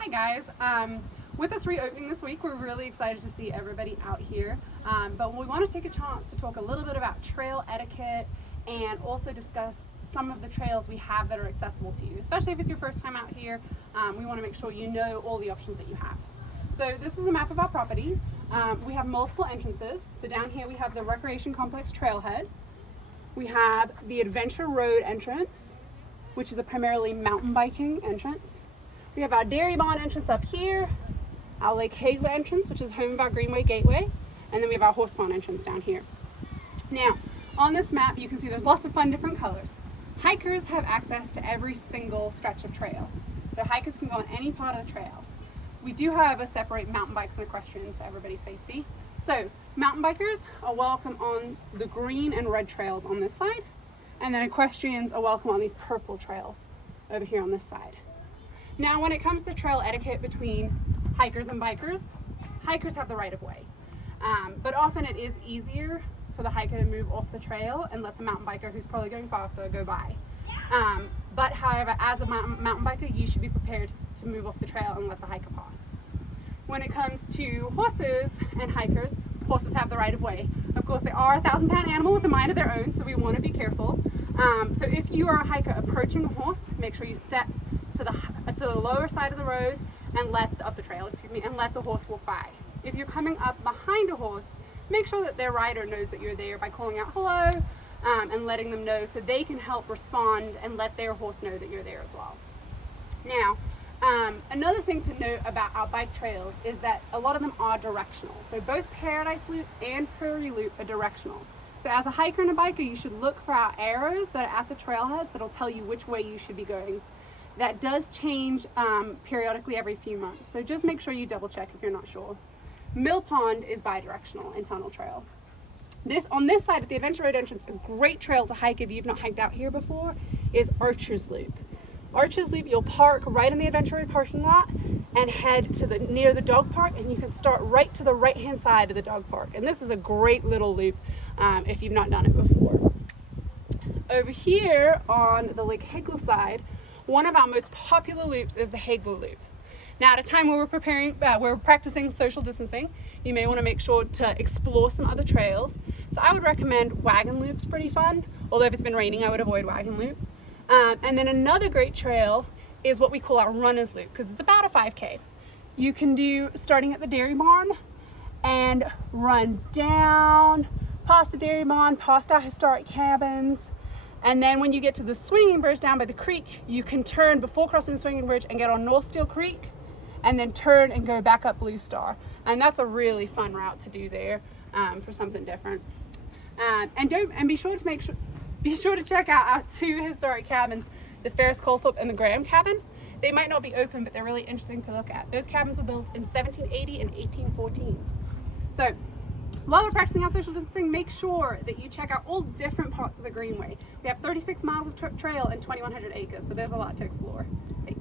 Hi guys. With us reopening this week, we're really excited to see everybody out here. But we want to take a chance to talk a little bit about trail etiquette and also discuss some of the trails we have that are accessible to you. Especially if it's your first time out here, we want to make sure you know all the options that you have. So this is a map of our property. We have multiple entrances. So down here we have the Recreation Complex Trailhead. We have the Adventure Road entrance, which is a primarily mountain biking entrance. We have our Dairy Barn entrance up here, our Lake Hagler entrance, which is home of our Greenway Gateway, and then we have our Horse Barn entrance down here. Now, on this map, you can see there's lots of fun different colors. Hikers have access to every single stretch of trail, so hikers can go on any part of the trail. We do, however, separate mountain bikes and equestrians for everybody's safety. So, mountain bikers are welcome on the green and red trails on this side, and then equestrians are welcome on these purple trails over here on this side. Now, when it comes to trail etiquette between hikers and bikers, hikers have the right of way. But often it is easier for the hiker to move off the trail and let the mountain biker, who's probably going faster, go by. But however, as a mountain biker, you should be prepared to move off the trail and let the hiker pass. When it comes to horses and hikers, horses have the right of way. Of course, they are a 1,000-pound animal with a mind of their own, so we want to be careful. So if you are a hiker approaching a horse, make sure you step to the lower side of the road and let the horse walk by. If you're coming up behind a horse, make sure that their rider knows that you're there by calling out hello and letting them know so they can help respond and let their horse know that you're there as well. Now, another thing to note about our bike trails is that a lot of them are directional. So both Paradise Loop and Prairie Loop are directional. So as a hiker and a biker, you should look for our arrows that are at the trailheads that'll tell you which way you should be going. That does change periodically every few months, so just make sure you double check if you're not sure. Mill Pond is bi-directional in Tunnel Trail. On this side of the Adventure Road entrance, a great trail to hike if you've not hiked out here before is Archer's Loop. Archer's Loop, you'll park right in the Adventure Road parking lot and head to near the dog park, and you can start right to the right-hand side of the dog park. And this is a great little loop if you've not done it before. Over here on the Lake Hagler side, one of our most popular loops is the Hagler Loop. Now, at a time where we're practicing social distancing, you may want to make sure to explore some other trails. So I would recommend Wagon Loop's pretty fun, although if it's been raining, I would avoid Wagon Loop. And then another great trail is what we call our Runner's Loop, because it's about a 5K. You can do starting at the Dairy Barn and run down past the Dairy Barn, past our historic cabins. And then when you get to the swinging bridge down by the creek, you can turn before crossing the swinging bridge and get on North Steel Creek, and then turn and go back up Blue Star. And that's a really fun route to do there for something different. Be sure to check out our two historic cabins, the Ferris Colthorpe and the Graham cabin. They might not be open, but they're really interesting to look at. Those cabins were built in 1780 and 1814. So, while we're practicing our social distancing, make sure that you check out all different parts of the Greenway. We have 36 miles of trail and 2,100 acres, so there's a lot to explore. Thanks.